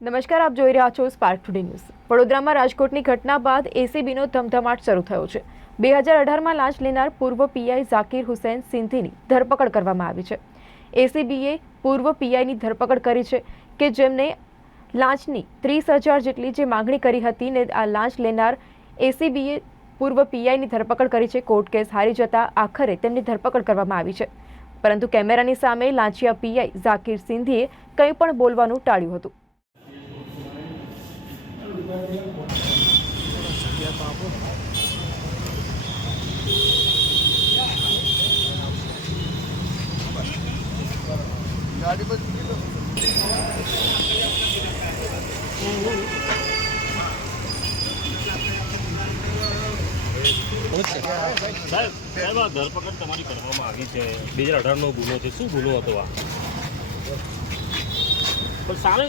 નમસ્કાર, આપ જોઈ રહ્યા છો સ્પાર્ક ટુડે ન્યૂઝ। વડોદરામાં રાજકોટની ઘટના બાદ એસીબીનો ધમધમાટ શરૂ થયો છે। 2018માં લાંચ લેનાર પૂર્વ પીઆઈ ઝાકીર હુસૈન સિંધીની ધરપકડ કરવામાં આવી છે। એસીબીએ પૂર્વ પીઆઈની ધરપકડ કરી છે કે જેમને લાંચની 30,000 જેટલી જે માંગણી કરી હતી ને આ લાંચ લેનાર એસીબીએ પૂર્વ પીઆઈની ધરપકડ કરી છે। કોર્ટ કેસ હારી જતા આખરે તેમની ધરપકડ કરવામાં આવી છે, પરંતુ કેમેરાની સામે લાંચિયા પીઆઈ ઝાકીર સિંધીએ કંઈ પણ બોલવાનું ટાળ્યું હતું। गाड़ी बस સાહેબ આ ધરપકડ તમારી કરવામાં આવી છે। 2018નો ગુનો છે, શું ગુનો હતો આ? પણ સામે